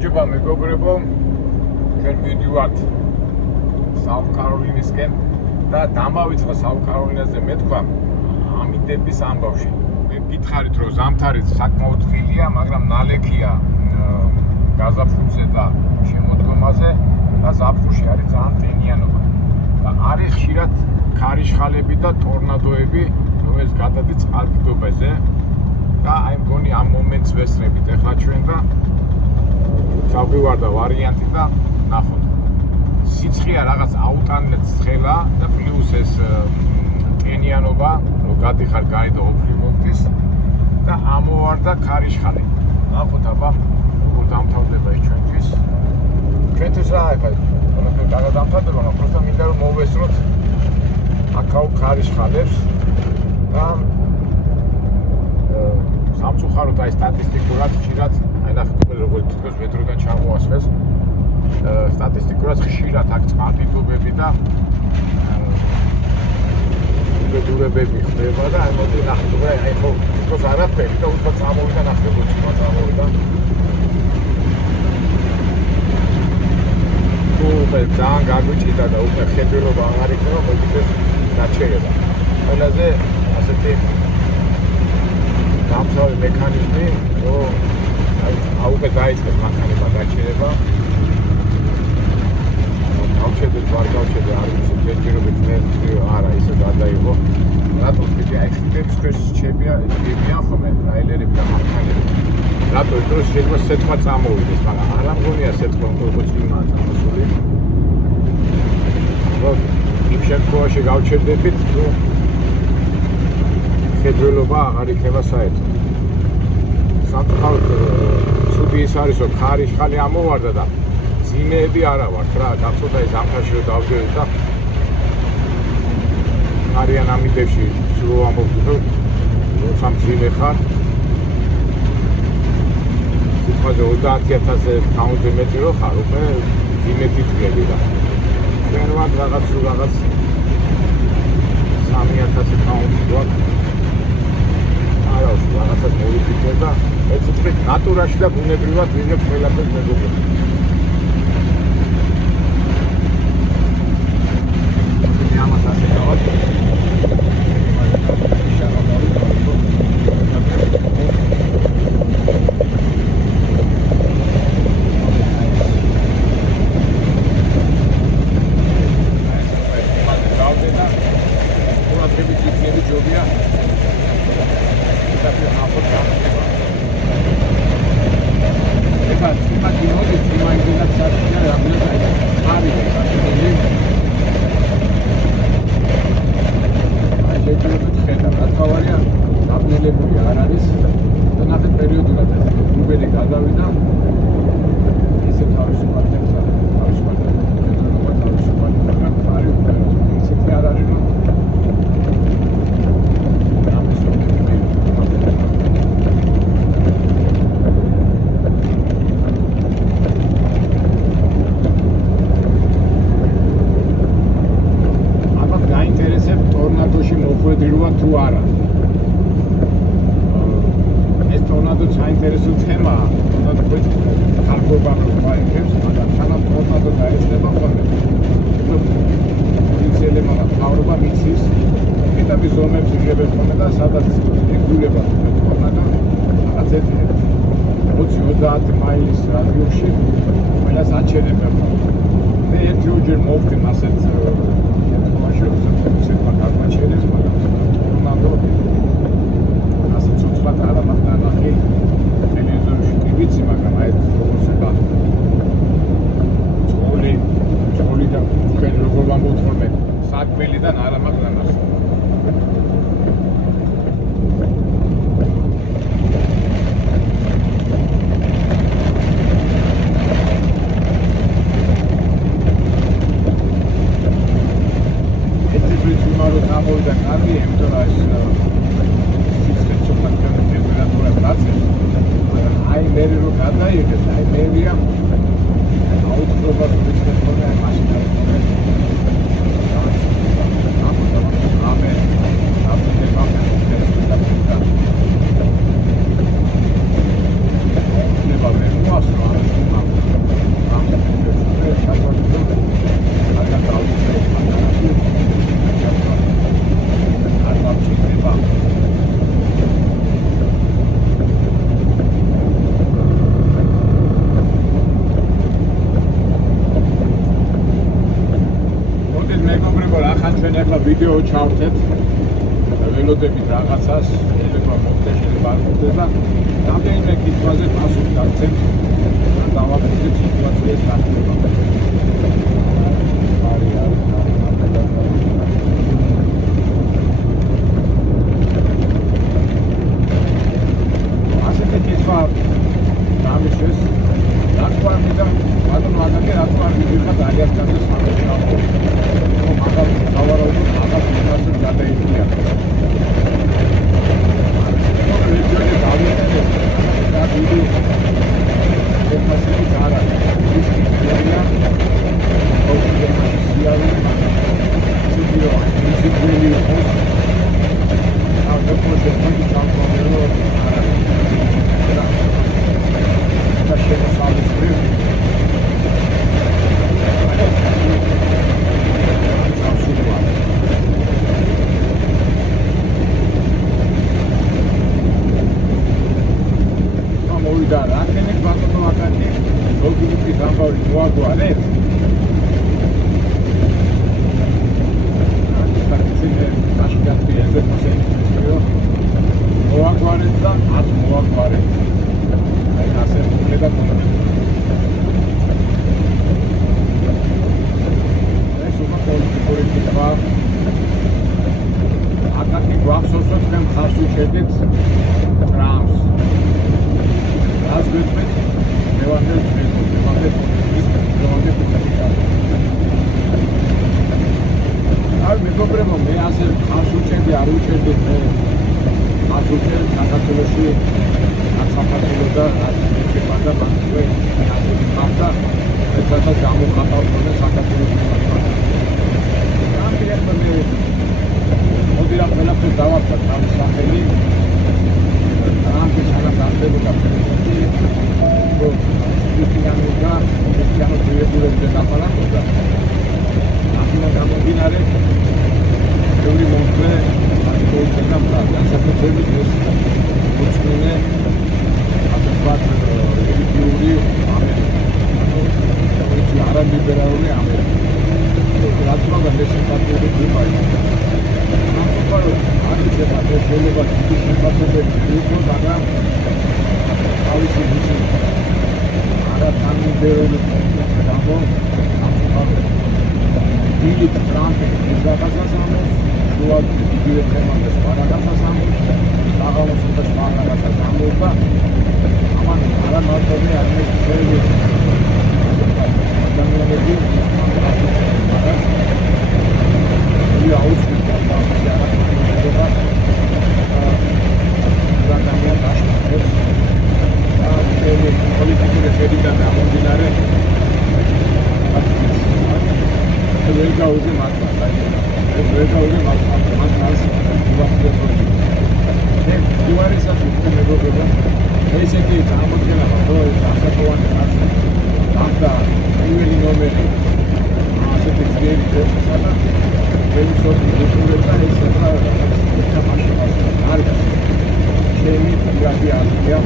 გამარჯობა მეგობრებო, ჩვენ მივიდივართ საუკაროლინისკენ და დამავიწყო საუკაროლინაზე მეთქვა ამინდების ამბავში. გითხარით რომ ზამთარი საკმაოდ ხილია, მაგრამ ნალექია გაზაფხულზე და შემოდგომაზე და ზაფხულში არის ძალიან ტენიანობა. და არის ხშირად ქარიშხალები და ტორნადოები, რომელიც გადადის წყალდიდობაზე. და აი მგონი ამ მომენტს ვესწრებით ახლა ჩვენ და ჩავგვივარდა ვარიანტი და ნახოთ. სიცხეა რაღაც აუტანეთ ცხელა და პლუს ეს ტენიანობა, რომ გადიხარ გარი და ოფრი მოგდის და ამოვარდა ქარიშხალი. ნახოთ აბა როგორ დამთავრდება ეს ჩვენთვის. ჩვენთვის რა ახლა ყველაფერი კარგად დამთავრდება, მაგრამ просто მინდა რომ მოვესწროთ აქაო ქარიშხალებს და სამწუხაროდ აი სტატისტიკურად ხშირად აი ნახეთ როგორ თვითონ მეტროდან ჩამოასვეს სტატისტიკურად ხშირად აქ წყალდიდობები და უბედურებები ხდება და აი მოდი ნახეთ როგორ აი ხო თვითონ არაფერი და უფრო წამოვიდა ნახეთ როგორ წამოვიდა უკვე ძალიან გაგვიჭირდა და უკვე ხედელობა აღარ იქნება მოდიდეს დაჩერება ყველაზე ასეთი დამთავრებული მექანიზმი, რომ აუგე დაიწყეს მანქანება გაჩერება. გავჩერდეთ, ვარ გავჩერდე, არ ვიცი, ჯერჯერობით მე არა ისე გადაიღო. რატო პիտი ექსპერტებს შეჩებია, შეგებიან ხოლმე ტრაილერები და მანქანები. რატო ის შეიძლება სეტყვა წამოვიდეს, მაგრამ არ ამგონია სეტყვა უფრო წვიმაა წამოსული. რომ იმ შემთხვევაში გავჩერდებით, რომ ხედველობა აღარ იქნება საერთოდ. სამწუხაროდ ცუდი ის არის, რომ ქარიშხალი ამოვარდა და ძინეები არა ვართ რა, გახსოვდა ეს ზამთარში რომ დავდივართ და არიან ამინდებში სულ ამოვდით, რომ სამ ძინე ხარ. სიტყვაზე 30,000 პაუნდზე მეტი რო ხარ, უკვე ძინეთი დგები და ჩვენ ვართ რაღაც 3,000 პაუნდი გვაქვს. არავის რაღაცას მოვიფიქრე და ეს უბრალოდ ნატურაში და ბუნებრივად ვიღებ ყველაფერს მეგობრებო. ამას ასე გავაკეთე. მეგობრებო, რახან ჩვენ ახლა ვიდეო ჩავთეთ ველოდებით რაღაცას, შეიძლება მოხდეს, შეიძლება არ მოხდეს და რამდენიმე კითხვაზე პასუხი გავცემთ და დავაფიქრეთ სიტუაციას რა ხდება. ასეთი კითხვა გამიშვეს, რა თქმა უნდა, ბატონო აკაკი, რა თქმა უნდა, ვიღა ძალიან კარგი სამუშაო. მაგალითად, გავარაუდოთ, მაგას ინფრასტრუქტურა გადაიწია. და რა ქენებ ბატონო აკაკი ლოგინი დამბავი მოაგვარეთ აკაკიცინე დაშკატი ეზეთოსე მოაგვარეთ და ათ მოაგვარეთ აი ასე მოგედა თქმა ეს უმა პოლიტიკური კითხვა აკაკი გვახსოვსო თქვენ ხარს უჭერდით ტრამს आज गुड में देवांदे और मेरे को मैं आज खास उच्चे भी आरुचे भी है आज उच्चे खाता चलोशी आज खाता चलोगा आज नीचे पाता बंद हुए आज भी खाता ऐसा तो जामु खाता होने खाता चलोशी काम भी है तो मेरे मोदी राम पहला तो दावा करता हूँ साहेबी काम के सारा दांते को करते हैं तो cristiano deve pure da parola appena da ordinare devi mostrare a tutti la pratica sempre devi costruire a parte di più a ara liberare a me l'altro da adesso fatto di più poi non so fare anche se la persona va di più fatto per tutto da avessi არა თან ბევრი გამო დიდი ტრამპი გაგაზას ამოს შუად იგივე თემამდე სპარაგასას ამოს საღამოს უნდა სპარაგასას ამოს და ამან არა მარტივი არის ძველი ადამიანები ამას იგი აუცილებლად დაახლოება პოლიტიკური შედეგად ამომდინარე ვერ გავუძე მართლა მას ვახდები ეს უარესად მეგობრებო ესეთი გამოჩენა რომ ასაკოვანი და პირველი ნომერი ასეთი ძლიერი ფერმისა ვენსოდი დიპლომატია ეს რა ჩემი პირადი აზრია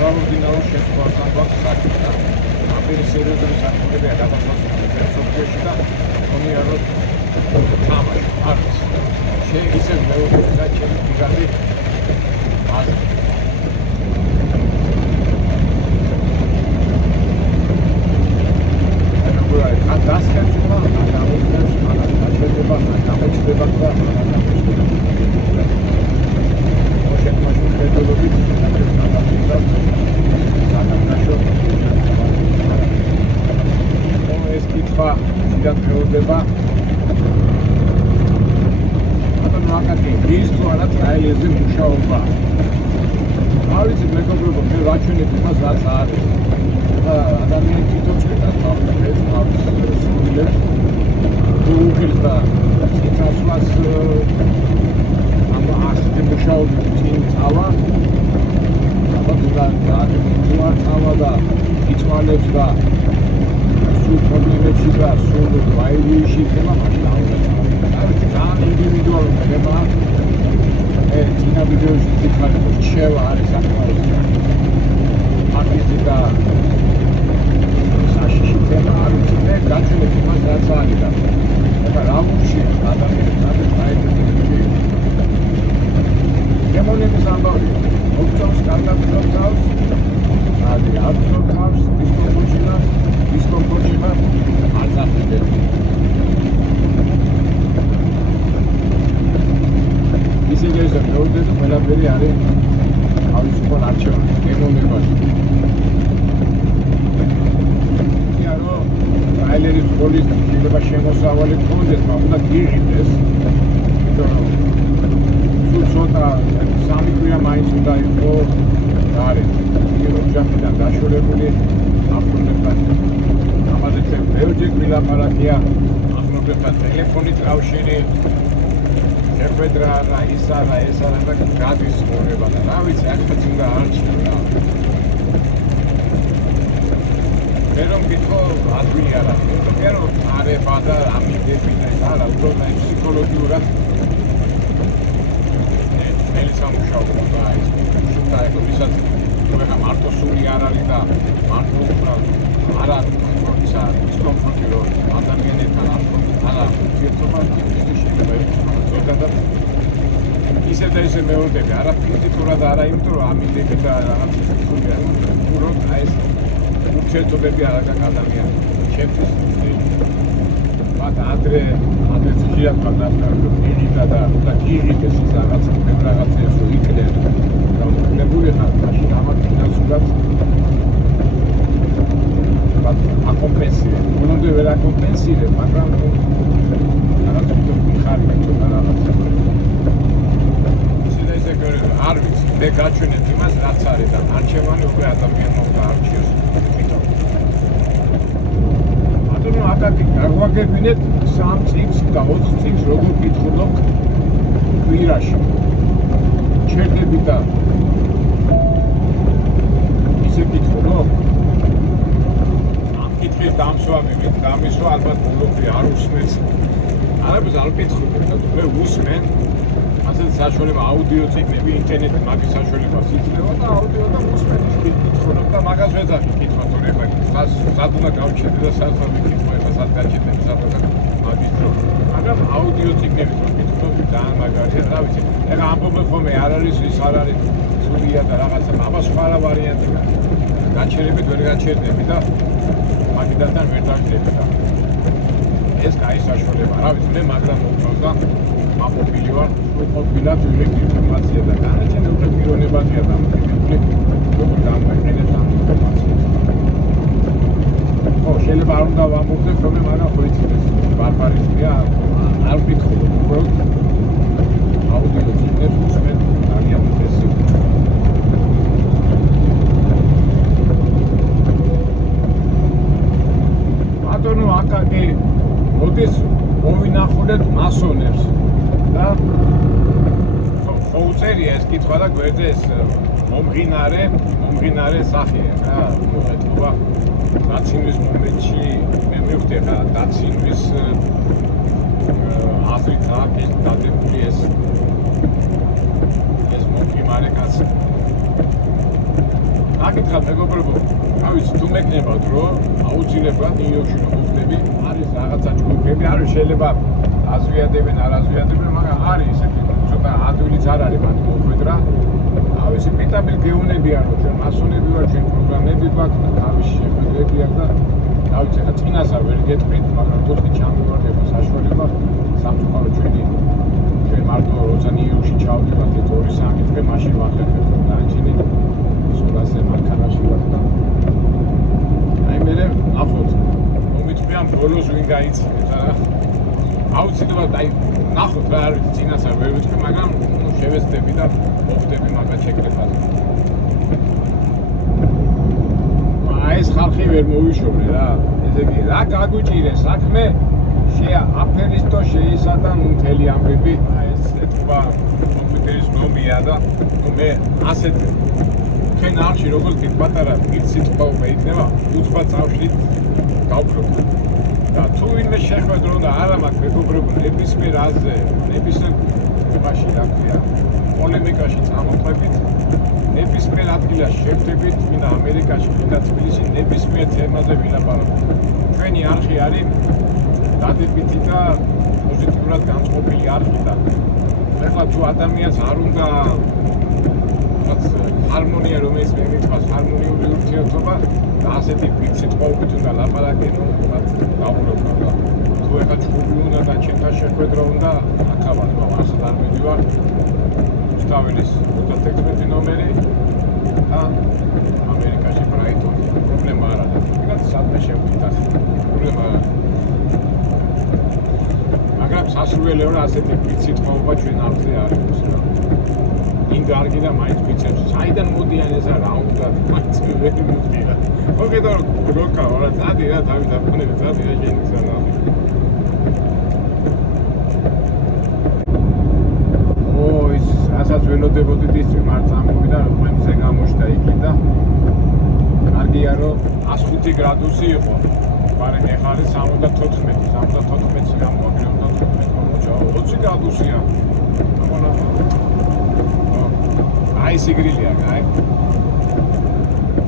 არაორდინარო შეხვედრა გვაქვს საკითხთან. ამდენი სერიოზული საკითხებია გადასასვლელი სოფიოში და კონიაროთ თამაში არის. ისე მეუბნება და ჩემი პირადი აზრი. დასკებს უნდა გამოსცეს, მაგრამ დაშვება, გამოჩდება და ეს კითხვა შეიძლება ბატონო აკაკი ის თუ არა ტრაილერზე მუშაობა არ ვიცი მეგობრებო მე ვაჩვენებ იმას რაც არის და ადამიანი თვითონ ჭირდა ეს სულელს თუ უხილდა წინასვლას ასეთი მუშაობები წინ წავა დააწყება და იწვალებს და სულ პრობლემებში და სულ ვაივიში ხება მაშინ არის ძალიან ინდივიდუალური ხება წინა ვიდეოში ვიქარებ რჩევა არის საკმაოდ აკეთე და შეიძლება შემოსავალი გქონდეს, მაგრამ უნდა გიღიდეს. იმიტომ რომ სულ ცოტა სამი კვირა მაინც უნდა იყო გარეთ. ოჯახიდან დაშორებული აღგზავნებთან. ამაზე ბევრჯერ ვილაპარაკია აღგზავნებთან ტელეფონით კავშირი. შეხვედრა და ისა და ესა და გადის ცხოვრება და რა ვიცი, ახაც უნდა არჩიო რა. მე რომ გითხო ადვილი არა, მე რომ არევა და ამიდები და არა, უბრალოდ ფსიქოლოგიურად მელი სამუშაო და ის შუთა ეხო ვისაც უეხა მარტო სული არ არის და მარტო არა თქონისა დისკომფორტი რომ ადამიანებთან არა ურთიერთობა შეიძლება ზოგადად ისე და ისე მეორდები არა ფიზიკურად არა იმიტომ რომ ამიდები და რაღაც სულია უბრალოდ აი ეს ურთიერთობები არ აქვს ადამიანს ჩემთვის მათ ადრე ხშირად მაგასთან გიგიდა და გიგიდეს ის რაღაცა რაღაცას რო იქნებ და მოკლებული ხარ მაშინ ამათ ფინანსურად აკომპენსირე მონდე ვერ აკომპენსირე მაგრამ რაღაცა ხარ თვითონ რაღაცა ისე და ისე გორე არ ვიცი მე გაჩვენებ იმას რაც არის და არჩევანი უკვე ადამიანმა უნდა არჩიოს ну а так გაგვაგებინეთ 3 წიგს და 4 წიგს როგორ გითხულობ კვირაში ჩერდები და ისე გითხულობ ამ კითხვის დამსვამებით დამისვა ალბათ ბოლომდე არ უსმენს არაფერს არ გითხულობ და მე ვუსმენ ასეთ საშუალება აუდიო წიგნები ინტერნეტით მაგის საშუალებას იძლევა და აუდიო და ვუსმენ გითხულობ და მაგას ვეძახი კითხვა თორე სად უნდა გავჩერდე და სად ვიკითხო ეხლა სად გაჩერდები სად უნდა მაგისტრო მაგრამ აუდიო წიგნებით რომ გითხულობ ძალიან მაგარია რა ვიცი ეხლა ამბობენ ხოლმე არ არის ის არ არის სულია და რაღაცა აბა სხვა რა ვარიანტია გაჩერებით ვერ გაჩერდები და მაგიდანთან ვერ დავჭრები და ეს კაი საშუალება რა ვიცი მე მაგრამ მოვწონდა მაპობილი ვარ ყოფილად ვიღებ ინფორმაცია და განაჩენი უკვე პიროვნებადია დამოკიდებული როგორ დამოიყენებს ამ ინფორმაციას ხო შეიძლება არ უნდა ვამბობდე ხოლმე მაგრამ ხო იცით ეს ბარბარიზმია არ ვკითხულობ უბრალოდ აუდიო წიგნებს ვუსმენ ძალიან უდესი ბატონო აკაკი მოდის მოვინახულეთ მასონებს და ხო უწერია ეს კითხვა და გვერდზე ეს მომღინარე სახეა რა მოეთქვა დაცინვის მომენტში მე მივხვდი რა დაცინვის აზრით აქვს დადებული ეს მომღინარე კაცი აკითხა მეგობრებო რა ვიცი თუ მეკნებათ რომ აუცილებლად ნიუ-იორკში რომ ვხვდები არის რაღაცა ჯგუფები არის შეიძლება აზვიადებენ არ აზვიადებენ მაგრამ არის ესეთი ცოტა ადვილიც არ არის მათ მოხვედრა ავისი პიტაბილ გეუნებიან რომ ჩვენ მასონები ვარ ჩვენ პროგრამები გვაქვს და თავისი შეხვედრები აქვს და რა ვიცი ხა წინასწარ ვერ გეტყვით მაგრამ თორემ ჩამოვარდება საშუალება სამწუხარო ჩვენ მარტო როცა ნიუ-იორკში ჩავდივართ 2-3 დღე მაშინ ვახერხებთ და ანჩინი სულაზე მარკანაში ვარ და აი მე ნახოთ მომიტყვიან ბოლოს ვინ გაიცნეთ რა აუცილებლად აი ნახოთ რა არის წინასწარ ვერ ვიტყვი მაგრამ შევეცდები და მოხდები მაგას შეკრებაზე ეს ხალხი ვერ მოვიშორე რა ესე იგი რა გაგვიჭირე საქმე აფერისტო შეისადა მთელი ამბები ეს ეთქვა კომპიუტერის ნომია და მე ასეთ თქვენ არხში როგორც კი პატარა სიტყვა მეიქნება უცბად წავშლით გავფრთხილ და თუ ვინმე შეხვედრო და არა მაქვს მეგობრებო ნებისმიერ აზრზე ნებისმიერ მაშინ რა ქვია პოლემიკაში წამოყვებით ნებისმიერ ადგილას შევხვდებით ვინა ამერიკაში ვინა თბილისში ნებისმიერ თემაზე ვილაპარაკობთ ჩვენი არხი არის დადებითი და პოზიტიურად განწყობილი არხი და ეხლა თუ ადამიანს არ უნდა ჰარმონია რომელიც მე მითქვას ჰარმონიული ურთიერთობა და ასეთი სიტყვებით უნდა ლაპარაკი რომ გავულებო და თუ ეხლა ჯგუფი უნდა და ჩემთან შეხვედრა უნდა აქავარ მაგრამ ასეთ არ მიდივარ უსტავილის 36 ნომერი და ამერიკაში ბრაიტონი პრობლემა არ არის ვიღაც სადმე შეხვდით პრობლემა არ არის სასურველია რომ ასეთი სიტყვაობა ჩვენ არხზე არ იყოს რა. იმ გარგი და მაინც ვიცებს, საიდან მოდიან ესა რა უნდა, მაინც ვერ მივხვდი რა. ხო კიდევ როკა, რა წადი რა, თავი დაფონები, წადი რა შენი სანავი. ის ასაც ველოდებოდით ის მარ წამოვიდა, მომზე გამოშთა იქი და კარგია რომ 105 გრადუსი იყო. მაგრამ ეხლა არის 74-ი გამოაგრევა 20 გრადუსია. ამონა აი სიგრილია, აი.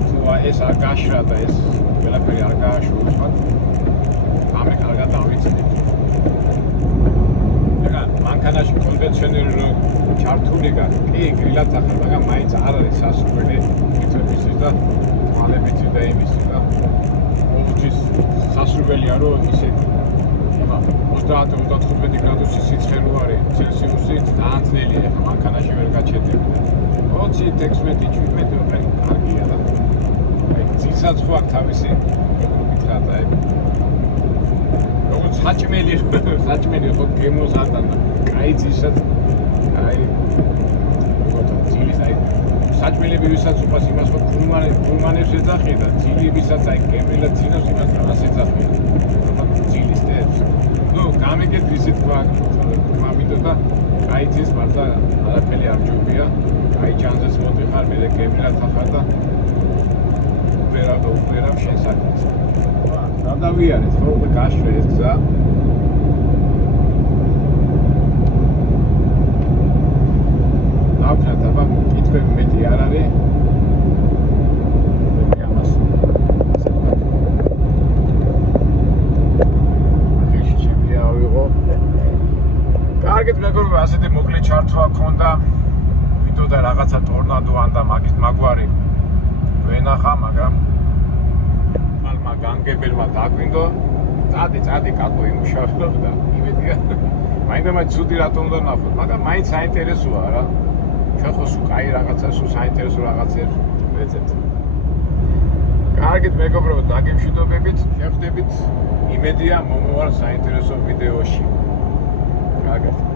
თუ ეს არ გაშრა და ეს ყველაფერი არ გააშუქოს, ამე კარგად დავიცინეთ. ეხლა მანქანაში კონდიციონერი რო ჩართული გაქვს, კი, გრილად ახლა, მაგრამ მაინც არ არის სასურველი მიწების და თვალებით და იმის და ყოველთვის სასურველია რომ ისე 30-35 გრადუსი სიცხე რო არის ცელსიუსი, ძალიან ძნელია ახლა მანქანაში ვერ გაჩერდება. 20-16-17 კარგია და აი ძილსაც ხო აქვს თავისი მითხრათ აი როგორც საჭმელი ხო გემოზადან კაი ძილსაც აი როგორ ძილის აი საჭმელები ვისაც უყავს იმას ხო გურმანებს ეძახი და ძილებისაც აი გემრიელად ძინავს იმას რას ეძახი ძილის დებს ნუ გამიგეთ ისეთ გვამიდო და კაი ძილს მართლა არაფერი არ ჯობია აი ჯანზეს მოდიხარ მე გემრიელად ახარ და უბრალოდ შენ საქმეს რა დავიარეთ ხო და გაშვე ეს გზა დავქნათ აბა კითხვები მეტი არ არის კარგით მეგობრებო ასეთი მოკლე ჩართვა ქონდა ვიდეო და რაღაცა ტორნადო ან და მაგის მაგვარი ვენახა მაგრამ მალმა განგებელმა დაგვინდო წადი კატო იმუშავო და იმედია მაინდა ცუდი რატომ უნდა ნახოთ მაგრამ მაინც საინტერესოა რა ჩვენ ხო სულ კაი რაღაცა სულ საინტერესო რაღაცებს ვეძებთ კარგით მეგობრებო დაგემშვიდობებით შეხვდებით იმედია მომავალ საინტერესო ვიდეოში კარგად